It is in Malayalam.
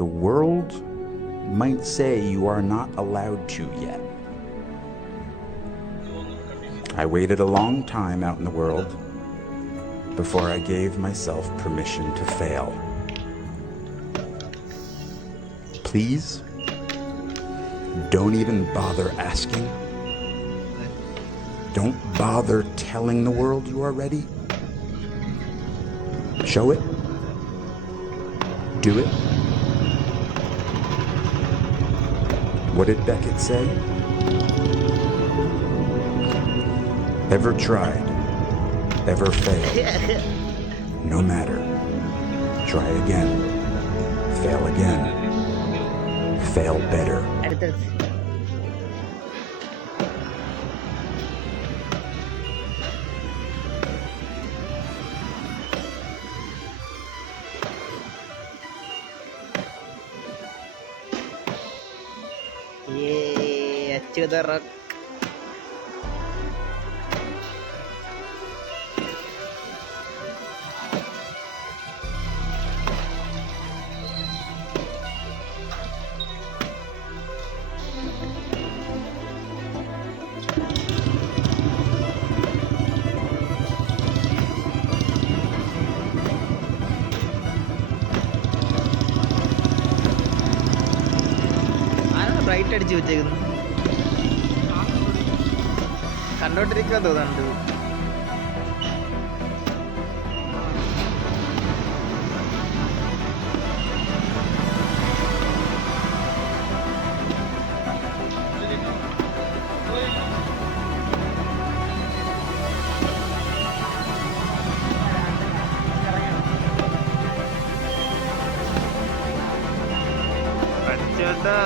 The world might say you are not allowed to yet. I waited a long time out in the world before I gave myself permission to fail. Please, don't even bother asking. Don't bother telling the world you are ready. Show it. Do it. What did Beckett say? Ever tried, ever failed. No matter. Try again. Fail again. Fail better. Yeah, to the rock. Bright അടിച്ചു വെച്ചേക്കുന്നു കണ്ടോണ്ടിരിക്കാൻ തോന്നുന്നുണ്ട്. പഠിച്ചോട്ടാ